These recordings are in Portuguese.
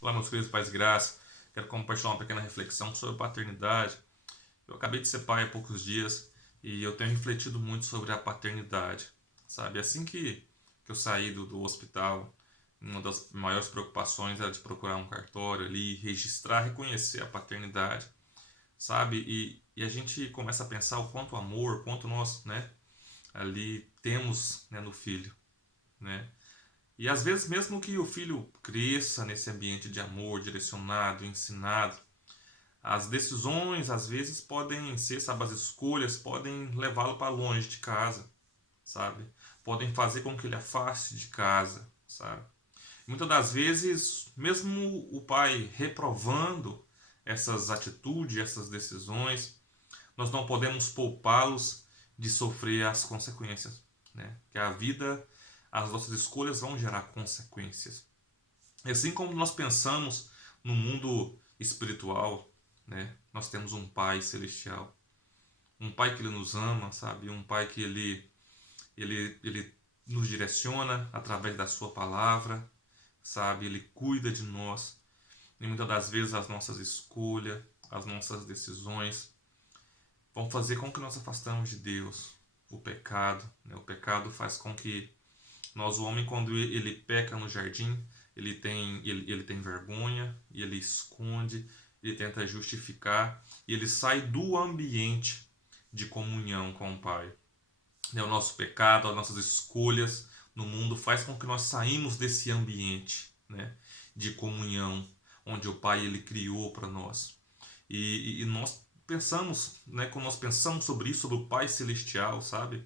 Olá, meus queridos pais de graça. Quero compartilhar uma pequena reflexão sobre paternidade. Eu acabei de ser pai há poucos dias e eu tenho refletido muito sobre a paternidade. Sabe, assim que eu saí do hospital, uma das maiores preocupações era de procurar um cartório ali, registrar, reconhecer a paternidade, sabe? E a gente começa a pensar o quanto amor, quanto nós, né, ali temos, né, no filho, né? E às vezes, mesmo que o filho cresça nesse ambiente de amor, direcionado, ensinado, as decisões às vezes podem ser, sabe, as escolhas podem levá-lo para longe de casa, sabe? Podem fazer com que ele afaste de casa, sabe? Muitas das vezes, mesmo o pai reprovando essas atitudes, essas decisões, nós não podemos poupá-los de sofrer as consequências, né? Que a vida, as nossas escolhas vão gerar consequências. E assim como nós pensamos no mundo espiritual, né? Nós temos um Pai celestial, um Pai que ele nos ama, sabe? Um Pai que ele nos direciona através da sua palavra, sabe? Ele cuida de nós. E muitas das vezes as nossas escolhas, as nossas decisões vão fazer com que nós afastamos de Deus. O pecado, né? O pecado faz com que nós, o homem, quando ele peca no jardim, ele tem vergonha, e ele esconde, ele tenta justificar, e ele sai do ambiente de comunhão com o Pai. O nosso pecado, as nossas escolhas no mundo faz com que nós saímos desse ambiente, né, de comunhão, onde o Pai ele criou para nós. E nós pensamos, né, quando nós pensamos sobre isso, sobre o Pai Celestial, sabe?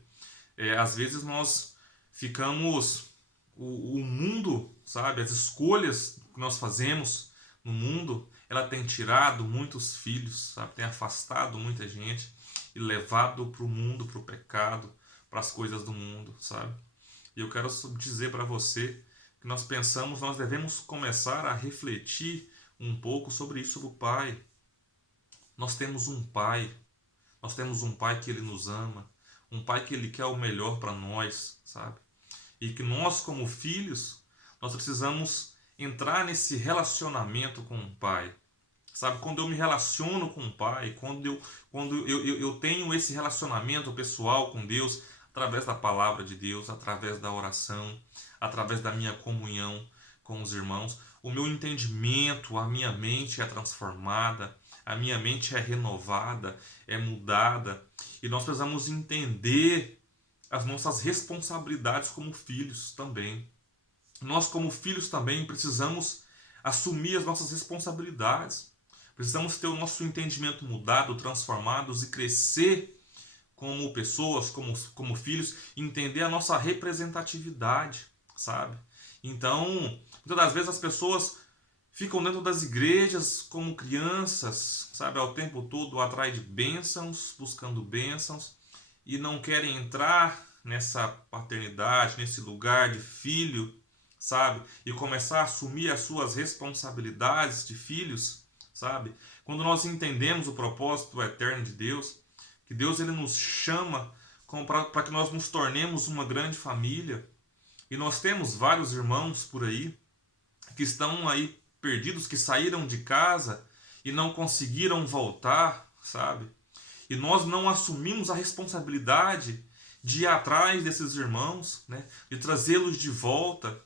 Às vezes nós ficamos o mundo, sabe, as escolhas que nós fazemos no mundo, ela tem tirado muitos filhos, sabe, tem afastado muita gente e levado para o mundo, para o pecado, para as coisas do mundo, sabe? E eu quero dizer para você que nós pensamos, nós devemos começar a refletir um pouco sobre isso do Pai. Nós temos um Pai, nós temos um Pai que Ele nos ama, um Pai que Ele quer o melhor para nós, sabe? E que nós, como filhos, nós precisamos entrar nesse relacionamento com o Pai. Sabe, quando eu me relaciono com o Pai, quando eu tenho esse relacionamento pessoal com Deus, através da palavra de Deus, através da oração, através da minha comunhão com os irmãos, o meu entendimento, a minha mente é transformada, a minha mente é renovada, é mudada, e nós precisamos entender as nossas responsabilidades como filhos também. Nós, como filhos, também precisamos assumir as nossas responsabilidades. Precisamos ter o nosso entendimento mudado, transformados e crescer como pessoas, como filhos, entender a nossa representatividade, sabe? Então, muitas das vezes as pessoas ficam dentro das igrejas como crianças, sabe? Ao tempo todo atrás de bênçãos, buscando bênçãos, e não querem entrar nessa paternidade, nesse lugar de filho, sabe? E começar a assumir as suas responsabilidades de filhos, sabe? Quando nós entendemos o propósito eterno de Deus, que Deus ele nos chama para que nós nos tornemos uma grande família, e nós temos vários irmãos por aí que estão aí perdidos, que saíram de casa e não conseguiram voltar, sabe? E nós não assumimos a responsabilidade de ir atrás desses irmãos, né? De trazê-los de volta,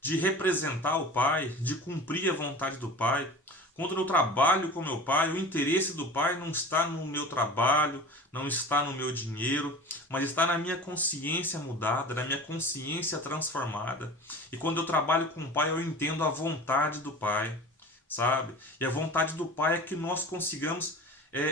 de representar o Pai, de cumprir a vontade do Pai. Quando eu trabalho com meu pai, o interesse do pai não está no meu trabalho, não está no meu dinheiro, mas está na minha consciência mudada, na minha consciência transformada. E quando eu trabalho com o pai, eu entendo a vontade do pai, sabe? E a vontade do pai é que nós consigamos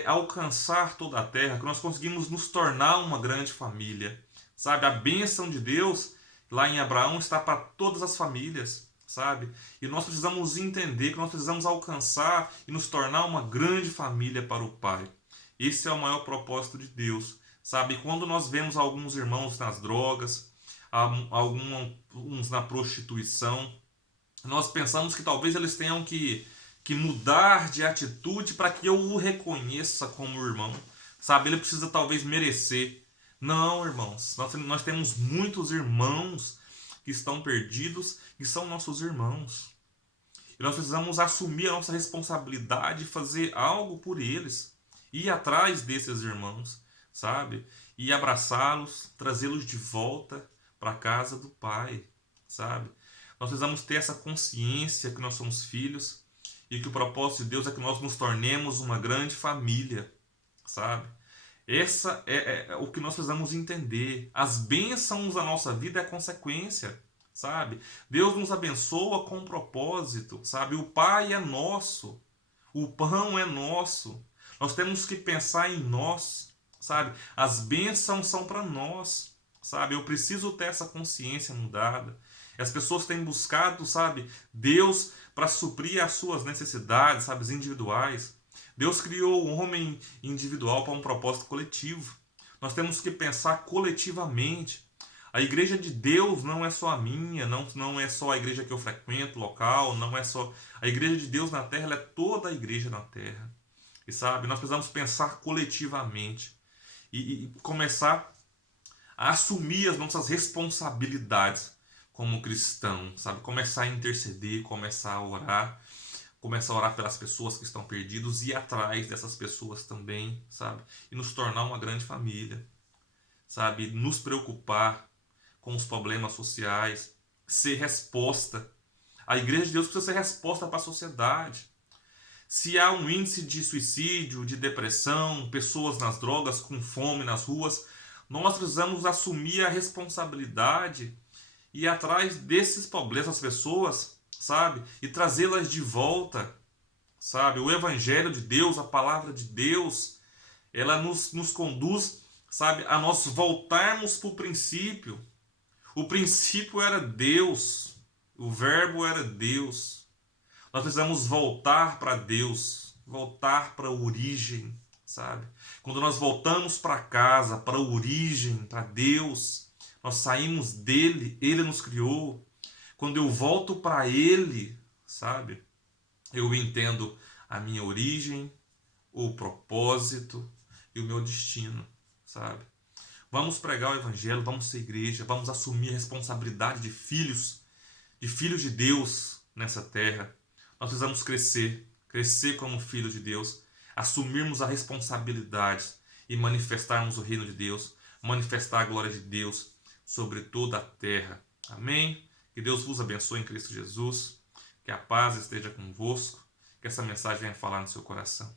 alcançar toda a terra, que nós conseguimos nos tornar uma grande família, sabe? A bênção de Deus lá em Abraão está para todas as famílias, sabe? E nós precisamos entender que nós precisamos alcançar e nos tornar uma grande família para o Pai. Esse é o maior propósito de Deus, sabe? Quando nós vemos alguns irmãos nas drogas, alguns na prostituição, nós pensamos que talvez eles tenham que mudar de atitude para que eu o reconheça como irmão, sabe? Ele precisa talvez merecer. Não, irmãos, nós temos muitos irmãos que estão perdidos e são nossos irmãos. E nós precisamos assumir a nossa responsabilidade e fazer algo por eles. Ir atrás desses irmãos, sabe? E abraçá-los, trazê-los de volta para a casa do Pai, sabe? Nós precisamos ter essa consciência que nós somos filhos e que o propósito de Deus é que nós nos tornemos uma grande família, sabe? Essa é o que nós precisamos entender. As bênçãos da nossa vida é consequência, sabe? Deus nos abençoa com um propósito, sabe? O Pai é nosso, o pão é nosso. Nós temos que pensar em nós, sabe? As bênçãos são para nós, sabe? Eu preciso ter essa consciência mudada. As pessoas têm buscado, sabe, Deus para suprir as suas necessidades, sabe, individuais. Deus criou o homem individual para um propósito coletivo. Nós temos que pensar coletivamente. A igreja de Deus não é só a minha, não é só a igreja que eu frequento, local, não é só. A igreja de Deus na terra, ela é toda a igreja na terra. E sabe, nós precisamos pensar coletivamente e começar a assumir as nossas responsabilidades como cristão, sabe? Começar a interceder, começar a orar pelas pessoas que estão perdidas e ir atrás dessas pessoas também, sabe? E nos tornar uma grande família, sabe? Nos preocupar com os problemas sociais, ser resposta. A igreja de Deus precisa ser resposta para a sociedade. Se há um índice de suicídio, de depressão, pessoas nas drogas, com fome nas ruas, nós precisamos assumir a responsabilidade e ir atrás desses problemas, das pessoas, sabe? E trazê-las de volta, sabe? O Evangelho de Deus, a palavra de Deus, ela nos conduz, sabe? A nós voltarmos para o princípio. O princípio era Deus, o verbo era Deus. Nós precisamos voltar para Deus, voltar para a origem, sabe? Quando nós voltamos para casa, para a origem, para Deus, nós saímos dele, ele nos criou. Quando eu volto para ele, sabe? Eu entendo a minha origem, o propósito e o meu destino, sabe? Vamos pregar o evangelho, vamos ser igreja, vamos assumir a responsabilidade de filhos de Deus nessa terra. Nós precisamos crescer como filhos de Deus, assumirmos a responsabilidade e manifestarmos o reino de Deus, manifestar a glória de Deus sobre toda a terra. Amém? Que Deus vos abençoe em Cristo Jesus, que a paz esteja convosco, que essa mensagem venha falar no seu coração.